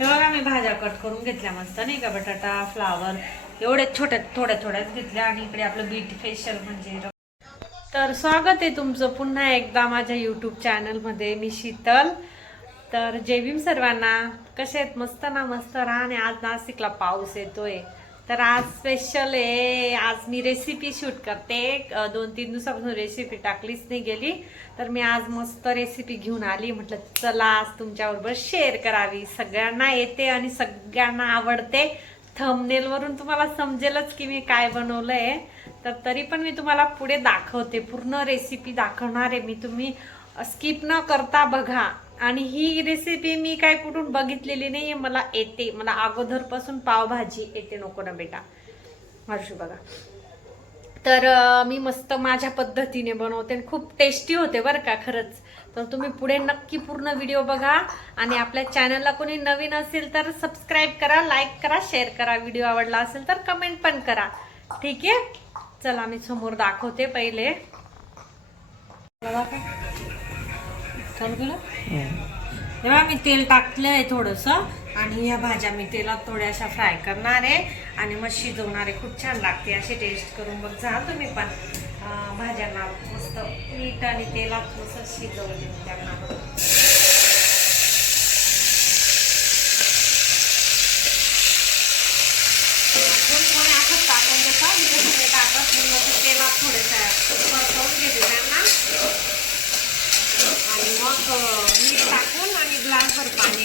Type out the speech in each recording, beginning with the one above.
हे बघा मी भाज्या कट करून घेतल्या मस्त नाही का, बटाटा फ्लावर एवढे छोट्या थोड्याच घेतल्या आणि इकडे आपलं बीट फेशियल म्हणजे. तर स्वागत आहे तुमचं पुन्हा एकदा माझ्या यूट्यूब चॅनलमध्ये. मी शीतल. तर जय भीम सर्वांना. कसे आहेत? मस्त ना? मस्त राहा. आणि आज नाशिकला पाऊस येतोय तर आज स्पेशल आहे. आज मी रेसिपी शूट करते. 2-3 दिवसापासून रेसिपी टाकलीच नाही गेली, तर मी आज मस्त रेसिपी घेऊन आली. म्हटलं चला आज तुमच्याबरोबर शेअर करावी. सगळ्यांना येते आणि सगळ्यांना आवडते. थंबनेल वरून तुम्हाला समजेलच की मी काय बनवलंय. तर तरी पण मी तुम्हाला पुढे दाखवते, पूर्ण रेसिपी दाखवणार आहे मी. तुम्ही स्किप न करता बघा. आणि ही रेसिपी मी काय कुठून बघितलेली नाहीये, मला येते. मला अगोदरपासून पावभाजी येते. नको ना बेटा हर्षू बघा. तर मी मस्त माझ्या पद्धतीने बनवते. खूप टेस्टी होते बरं का खरंच. तर तुम्ही पुढे नक्की पूर्ण व्हिडिओ बघा. आणि आपल्या चॅनलला कोणी नवीन असेल तर सबस्क्राईब करा, लाईक करा, शेअर करा. व्हिडिओ आवडला असेल तर कमेंट पण करा. ठीक आहे, चला मी समोर दाखवते. पहिले तेव्हा मी तेल टाकलंय थोडस आणि या भाज्या मी तेलात थोड्याशा फ्राय करणार आहे आणि मग शिजवणार आहे. खूप छान लागते. अशी टेस्ट करून बघ जा तुम्ही पण. भाज्यांना मस्त मीठ आणि तेलात मस्त शिजवले त्यांना. कोणी असंच टाकून देतं, मी तसं नाही टाकत. मी मग तेलात थोडेसा परतवून घेते त्यांना आणि मग मीठ टाकून आणि ग्लासभर पाणी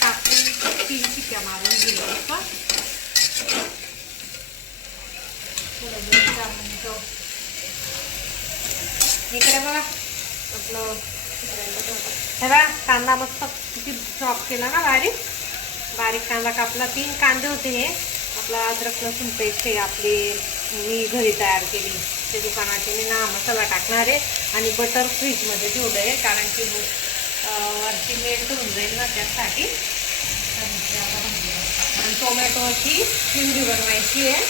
टाकून 3 शिट्ट्या मारून दिलं. इकडे बघा आपलं हे बघा कांदा मस्त किती चॉप केला ना, बारीक कांदा कापला. 3 कांदे होते हे. आपला अद्रक लसूण पेस्ट आहे आपली, मी घरी तयार केली ते दुकानाची. मी ना मसाला टाकणार आहे आणि बटर फ्रीजमध्ये ठेवलं आहे कारण की वरची मेल्ट होऊन जाईल ना त्यासाठी. आणि टोमॅटोची प्युरी बनवायची आहे.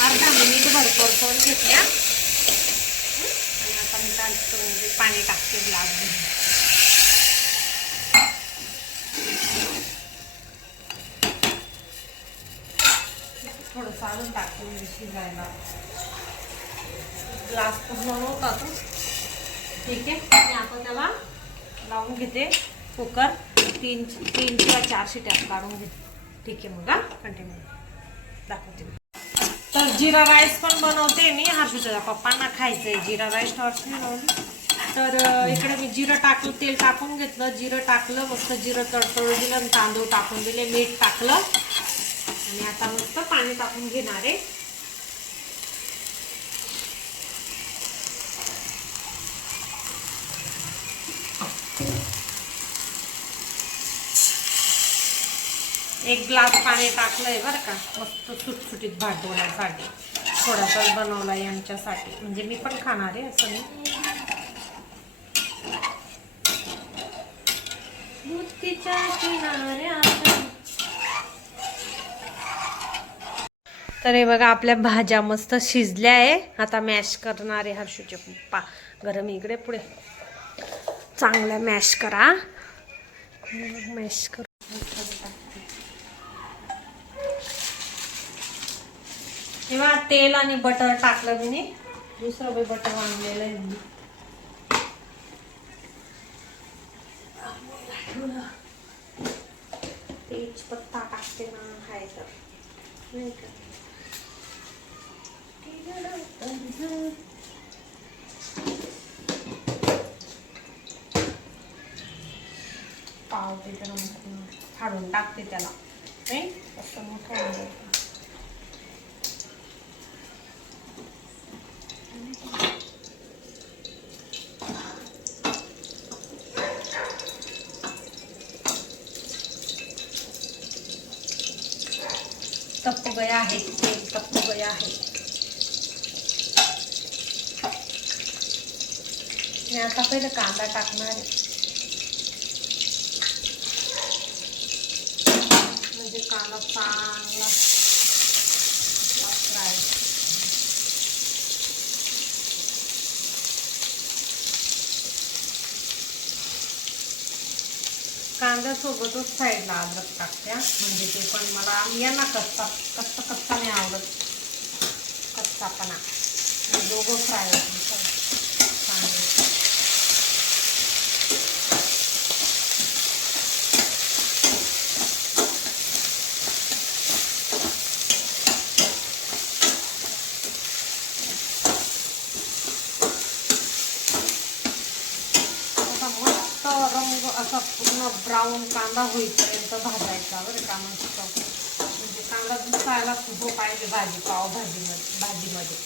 अर्धा मिनिट भर परतवून घेतल्या आणि आता मी म्हणजे पाणी टाकते ग्लास. थोडंसं अजून टाकून शिजायला. ग्लास पूर्ण होता तो. ठीक आहे, मी आता त्याला लावून घेते कुकर. 3 किंवा 4 शिट्या काढून घेते. ठीक आहे, मग कंटिन्यू दाखवते. तर जिरा राईस पण बनवते मी. हर्षूच्या पप्पांना खायचंय जिरा राईस. टॉर्च नाही लावली. तर इकडे मी जिरं टाकलं, तेल टाकून घेतलं, जिरं टाकलं, मस्त जिरं तडतडू दिलं आणि तांदूळ टाकून दिले, मीठ टाकलं आणि आता मस्त पाणी टाकून घेणार आहे. एक ग्लास पाणी टाकलंय बरं का, मस्त सुटसुटीत भात होण्यासाठी. थोडासा बनवला यांच्यासाठी, म्हणजे मी पण खाणार आहे असं नाही. तर हे बघा आपल्या भाज्या मस्त शिजल्या आहे. आता मॅश करणार आहे हर्षूचे पप्पा. गरम इकडे पुढे चांगल्या मॅश करा. मॅश कर. तेव्हा तेल आणि बटर टाकलं मी. दुसरं बी बटर आणलेलं आहे मी. तेजपत्ता टाकते ना खायचा नाही का. पाव ते फाडून टाकते त्याला नाही असं मोठं. तप्प गया आहे, तेल तप्प गया आहे. मी आता पहिलं कांदा टाकणार आहे. म्हणजे कांदा चांगला फ्राय. कांद्यासोबतच साईडला अद्रक टाकत्या, म्हणजे ते पण मला यांना कच्चा नाही आवडत, कच्चापणा. दोघं फ्राय होते चांगले. रंग असा पूर्ण ब्राऊन कांदा होईपर्यंत भाजायचा बरं का, मस्त. म्हणजे कांदा दिसायला सुद्धा पाहिजे भाजीमध्ये.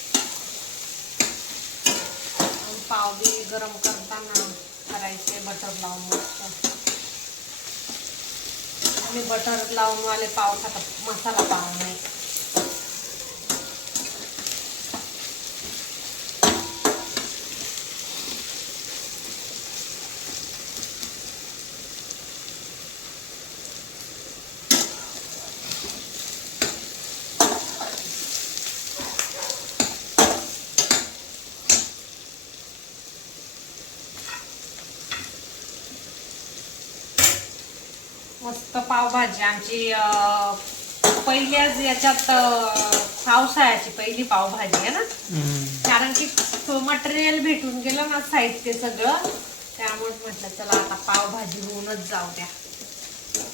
आणि पाव बी गरम करताना करायचे बटर लावून मस्त. आणि बटर लावून वाले पाव खातात, मसाला पाव नाही. मस्त पावभाजी आमची पहिल्याच याच्यात पावसाळ्याची पहिली पावभाजी आहे ना. कारण की मटेरियल भेटून गेलं ना, साहित्य सगळं, त्यामुळे म्हटलं चला आता पावभाजी होऊनच जाऊ द्या.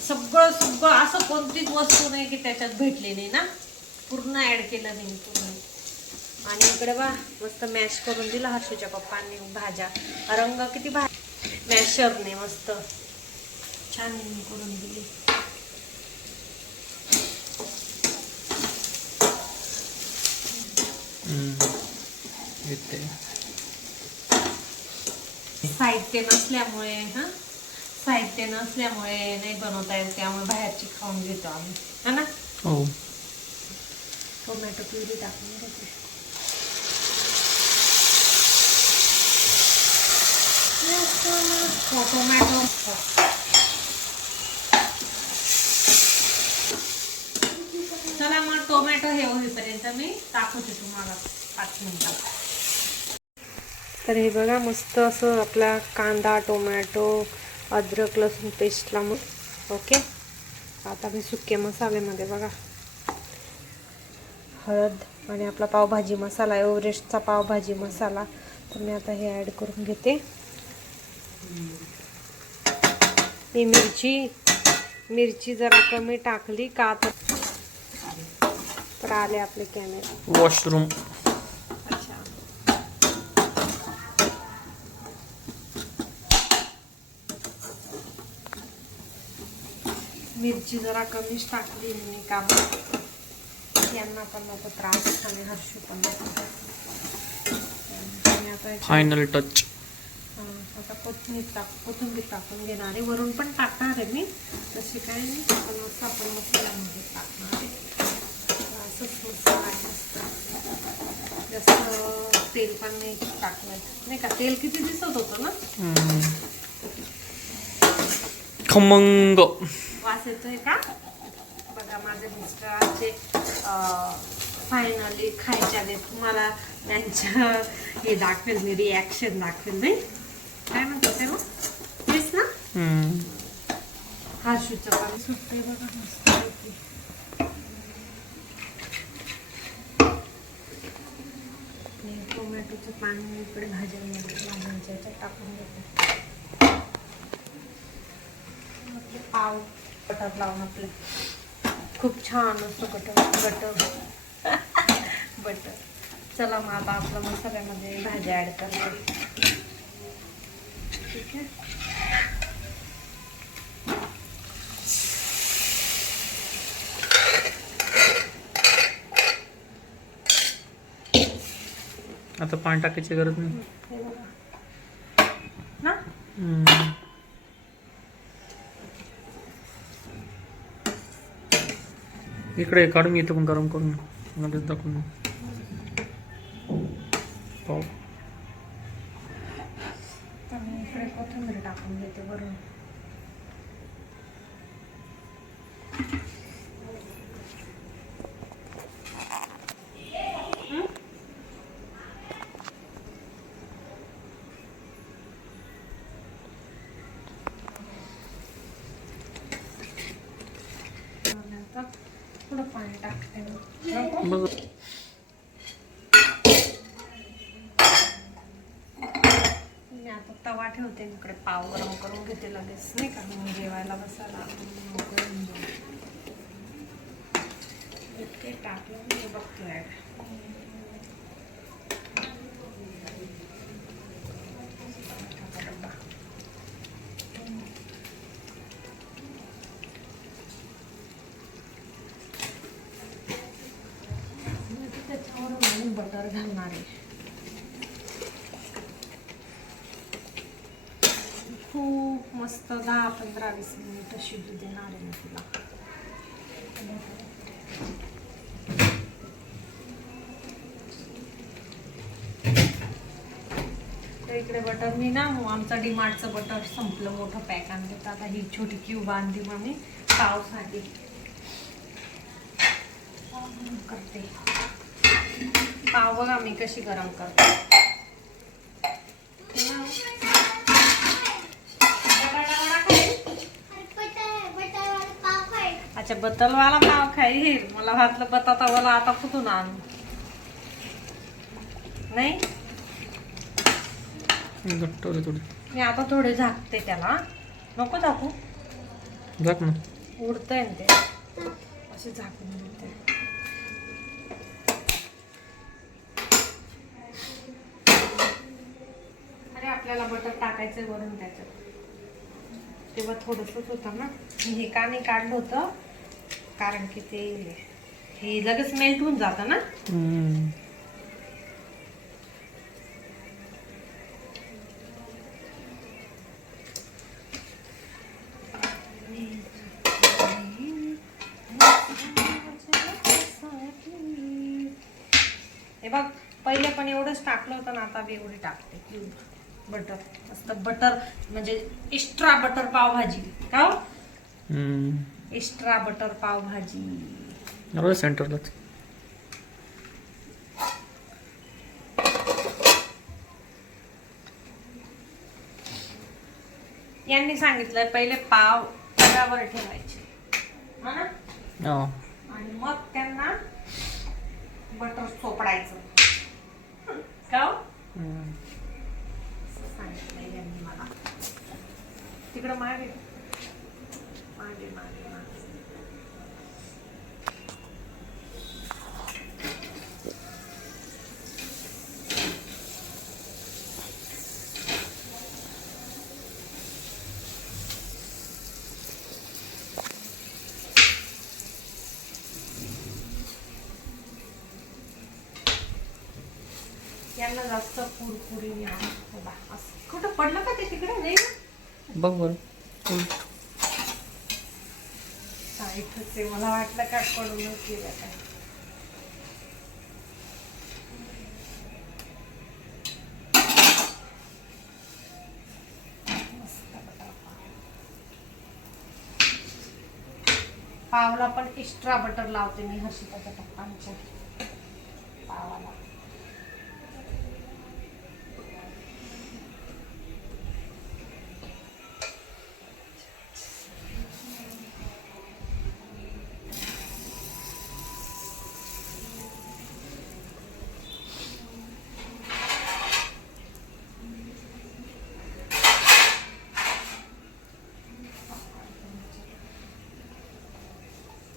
सगळं असं कोणतीच वस्तू नाही की त्याच्यात भेटली नाही ना, पूर्ण ऍड केलं नाही पूर्ण. आणि इकडे बा मस्त मॅश करून दिला हर्षूच्या पप्पांनी भाज्या. रंग किती मॅशरने मस्त छान करून दिली. साहित्य नसल्यामुळे नाही बनवता येत, त्यामुळे बाहेरची खाऊन घेतो आम्ही, है ना. हो. टोमॅटो प्युरी टाकून घेते. टोमॅटो चला मग टोमॅटो हे होईपर्यंत मी टाकते तुम्हाला 5 मिनिटात. तर हे बघा मस्त असं आपला कांदा, टोमॅटो, अद्रक लसूण पेस्टला मग ओके. आता मी सुके मसाल्यामध्ये बघा हळद आणि आपला पावभाजी मसाला, एव्हरेस्टचा पावभाजी मसाला, तर मी आता हे ॲड करून घेते. ही मिरची जरा कमी टाकली का तर आले आपले कॅमेरा वॉशरूम. अच्छा, मिरची जरा कमीच टाकली मी, का यांना पण नको त्रास आणि हर्षू पण नको. Final touch. आता कोथिंबीर टाकून घेणार आहे, वरून पण टाकणार आहे मी, तशी काय नाही, पण असं आपण मसाल्यामध्ये टाकणार आहे. असंच मसाला मस्त, जास्त तेल पण नाही टाकलं नाही का. तेल किती दिसत होतं ना, खमंग वास येतोय का बघा. माझे मिस्टरांचे फायनली खायच्या आले, तुम्हाला त्यांच्या हे दाखवेल मी, रिॲक्शन दाखवेल. नाही काय म्हणतो ते मग तेच ना. हर्षूचं पाणी सुटतंय बघा मस्त. टोमॅटोचं पाणी इकडे भाज्यांच्या टाकून देते. पाव बटर लावून आपले खूप छान असतो बटर. चला मग आता आपल्या मसाल्यामध्ये भाज्या ॲड करते. ठीक आहे. आता पाणी टाकायची गरज नाही ना. इकडे काढून इथं पण गरम करून मध्ये दाखवून पाव. इकडे कोथिंबीर टाकून देते वरून. का? थोडं पाणी टाकते नको? बघ. मी आता तवा ठेवते इकडे, पाव गरम करून घेते लगेच नाही का, मग जेवायला बसायला इतके टाकलं मी बघतोय. त्याच्यावर बटर घालणार आहे. खूप मस्त 10-15-20 मिनिटं शिजू देणार आहे मी तिला. तर इकडे बटर मी ना, आमचा डीमार्टचं बटर संपलं, मोठं पॅक आणलं, तर आता ही छोटी क्यूब आणली मग मी पावसाठी करते. पाव बघा मी कशी गरम करते. अच्छा, बतलवाला पाव खाईल. मला वाटलं बटाटावाला आता कुठून आणू. नाही घट्टवले थोडी. मी आता थोडे झाकते त्याला. नको झाकू, झाक ना. उडतंय ना ते, असे झाकून देते. अरे आपल्याला बटर टाकायचंय वरून त्याच्यात. तेव्हा थोडंसंच होतं ना, हे का नाही काढलं होतं कारण की ते हे लगेच मेल्ट होऊन जातं ना. हे बघ, पहिले पण एवढंच टाकलं होतं ना, आता बी एवढी टाकते क्यूब बटर. मस्त बटर म्हणजे एक्स्ट्रा बटर पावभाजी का हो? एक्स्ट्रा बटर पावभाजी सेंटरलाच. यांनी सांगितलं पहिले पाव तव्यावर ठेवायचे हा ना, आणि मग त्यांना बटर चोपडायचं का हो? सांगितलं यांनी मला. तिकडं मागे मागे मागे मागे. यांना जास्त कुरकुरी असं कुठं पडलं का ते तिकडे नाही ना? बघ बरं. इथंच आहे, मला वाटलं काय पडूनच गेलं काय. मस्त बटर पावला पण एक्स्ट्रा बटर लावते मी हर्षिताच्या पप्पांच्या पावाला.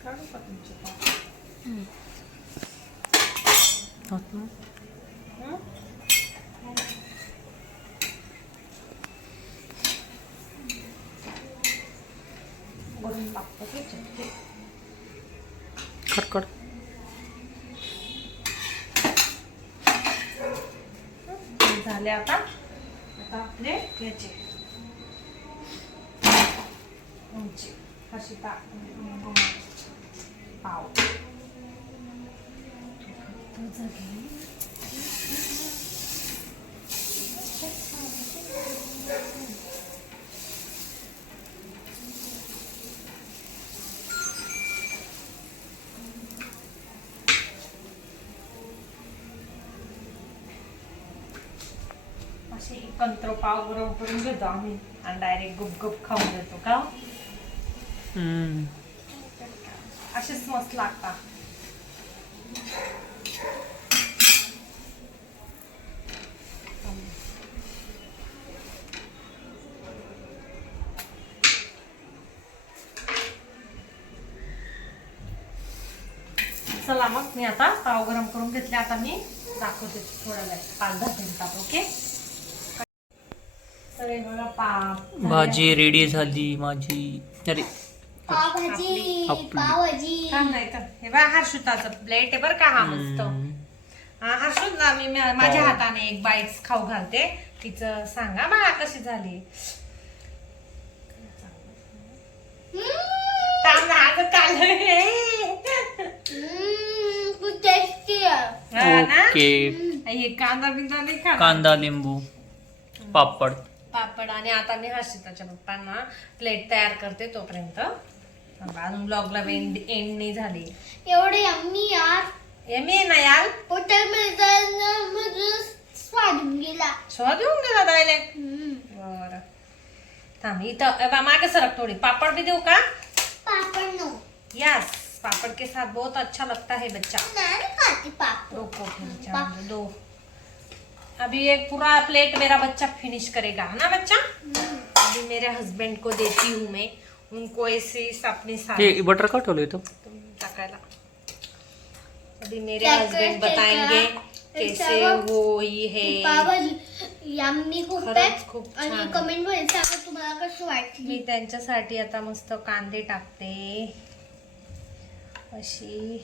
काढू का तुमचे पाव? वरून लागतं ते चटके. कट. झाले आता आपले याचे हर्षिता पाव. असे एकत्र पाव गरम करून घेतो आम्ही आणि डायरेक्ट गुपगुप खाऊन देतो का. असेच मस्त लागतात. चला मग मी आता पाव गरम करून घेतले. आता मी दाखवते थोड्या वेळ 5-10 मिनिटात. ओके. तर हे बघा पाव भाजी रेडी झाली माझी. अरे पावभाजी आपली. पावभाजी थांब नाही तर हे बघा हर्षुताचं प्लेट आहे बरं का हा मस्त. हा हर्षुत ना मी माझ्या हाताने एक बाईट्स खाऊ घालते. तिचं सांगा बघा कशी झाली. थांब ना अगं काल खूप टेस्टी आहे. हा ना ओके. हे कांदा बिंदा नाही खाणार. कांदा लिंबू पापड. पापड. आणि आता मी हर्षिताच्या पप्पांना प्लेट तयार करते तोपर्यंत. अजून ब्लॉगला एंड नाही झाली. एवढे यम्मी यार. येमी ना यार हॉटेल मध्ये स्वाद गेला. शोध येऊन गेला डायरेक्ट. बरं थांब इथं मागे सरक थोडी. पापड भी देऊ का? पापड नो यस पापड़ के साथ बहुत अच्छा लगता है बच्चा. नहीं खाती पापड़. दो को फिर दो. अभी एक पूरा प्लेट मेरा बच्चा फिनिश करेगा ना बच्चा. अभी मेरे हस्बैंड को देती हूँ मैं. उनको ऐसे अपने साथ हे बटर का ठेवलं इथं? टाकायला. अभी मेरे क्या हस्बैंड करते बताएंगे का? कैसे ऐसा हुई है. पावभाजी यम्मी खूप आहे. खरंच खूप आणि छान. कमेंट मध्ये सांगा तुम्हाला कसं वाटली. मी त्यांच्यासाठी आता मस्त कांदे टाकते अशी.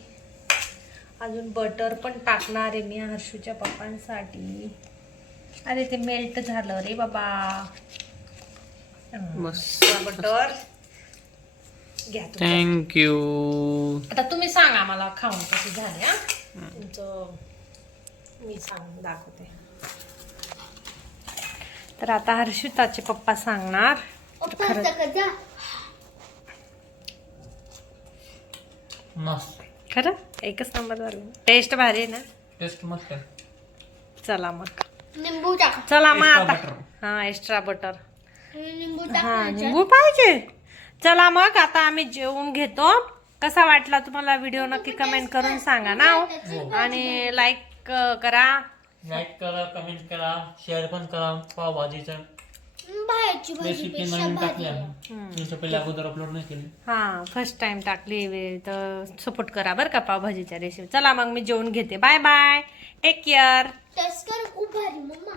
अजून बटर पण टाकणार आहे मी हर्षूच्या पप्पांसाठी. अरे ते मेल्ट झालं रे बाबा. मस्त. बटर घ्या तुम्ही. थँक्यू. आता तुम्ही सांगा मला खाऊन कशी झाली. हा तुमचं मी दाखवते. तर आता हर्षिताचे पप्पा सांगणार. पप्पा जा. मस्त. खरं एकच नंबर झालं. टेस्ट भारी आहे ना. टेस्ट मस्त आहे. चला मग निंबू टाका. चला मग Extra आता butter. हा एक्स्ट्रा बटर. निंबू हा टाका. निंबू पाहिजे. चला मग आता आम्ही जेवून घेतो. कसा वाटला तुम्हाला व्हिडिओ नक्की कमेंट करून सांगा ना. आणि लाईक करा. लाईक करा, कमेंट करा, शेअर पण करा. पावभाजीचं बाहेरची रेसिपी भाजीपेक्षा नवीन भारी टाकली आहे. आहे. तुमच्या पहिले अगोदर अपलोड नाही केली. हा फर्स्ट टाइम टाकली तर सपोर्ट करा बरं का पावभाजीच्या रेसिपी. चला मग मी जेवून घेते. Bye bye. Take care. Taste कर खूप भारी मम्मा.